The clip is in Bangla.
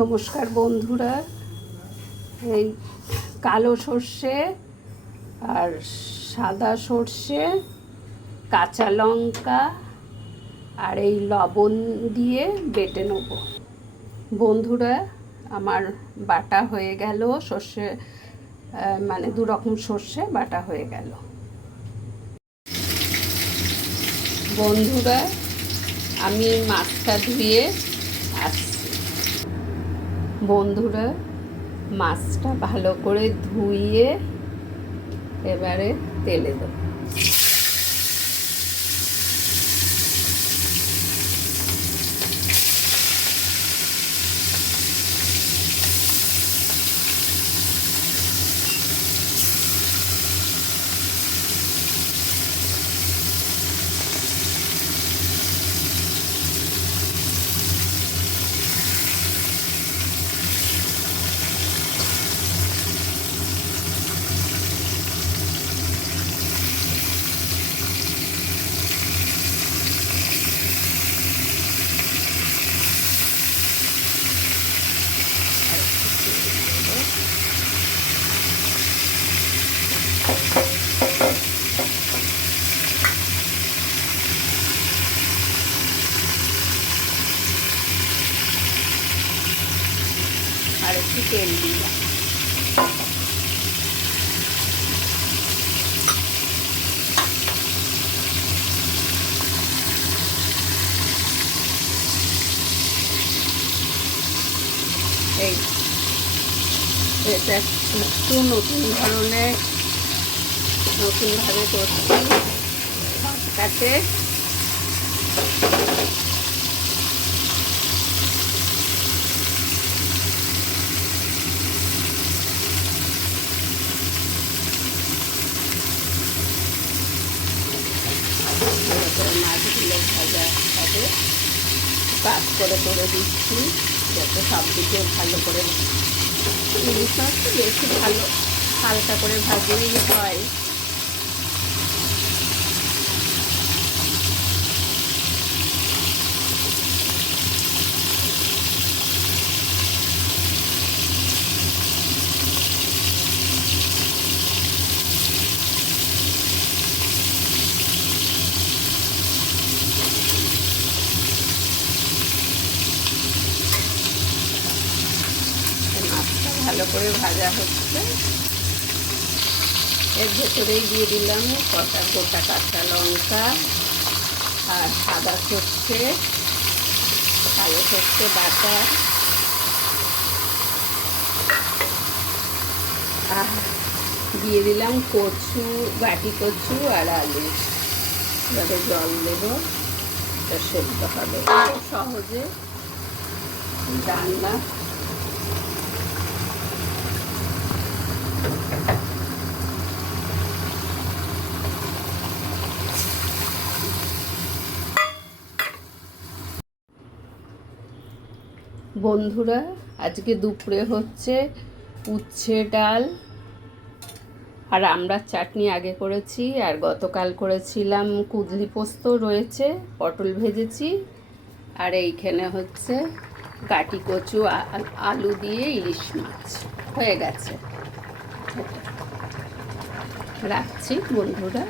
নমস্কার বন্ধুরা। এই কালো সর্ষে আর সাদা সর্ষে, কাঁচা লঙ্কা আর এই লবণ দিয়ে বেটে নেব। বন্ধুরা, আমার বাটা হয়ে গেল, সর্ষে মানে দু রকম সর্ষে বাটা হয়ে গেল। বন্ধুরা, আমি মাছটা ধুয়ে আসছি বন্ধুরা মাছটা ভালো করে ধুইয়ে এবারে তেলে দেবো। আর একটু তেল দিলাম। এই এটা একটু নতুন ধরনের নতুনভাবে করছি। কাছে মাছগুলো ভাজা হবে। কাজ করে করে দিচ্ছি যাতে সব দিকে ভালো করে ইলিশ মাছ তো বেশি ভালো হালকা করে ভাজলেই হয় মাছটা ভালো করে ভাজা হচ্ছে। এর ভেতরেই দিয়ে দিলাম কটা গোটা কাঁচা লঙ্কা আর সাদা সর্ষে, কালো সর্ষে বাটা। আর দিয়ে দিলাম কচু, বাটি কচু আর আলু। এবারে জল দেবো সেদ্ধ হবে। সহজে রান্না বন্ধুরা, আজকে দুপুরে হচ্ছে উচ্ছে ডাল আর আমরা চাটনি আগে করেছি আর গতকাল করেছিলাম কুদলি পোস্ত রয়েছে, পটল ভেজেছি আর এইখানে হচ্ছে গাটি কচু আলু দিয়ে ইলিশ মাছ। হয়ে গেছে। রাখছি বন্ধুরা।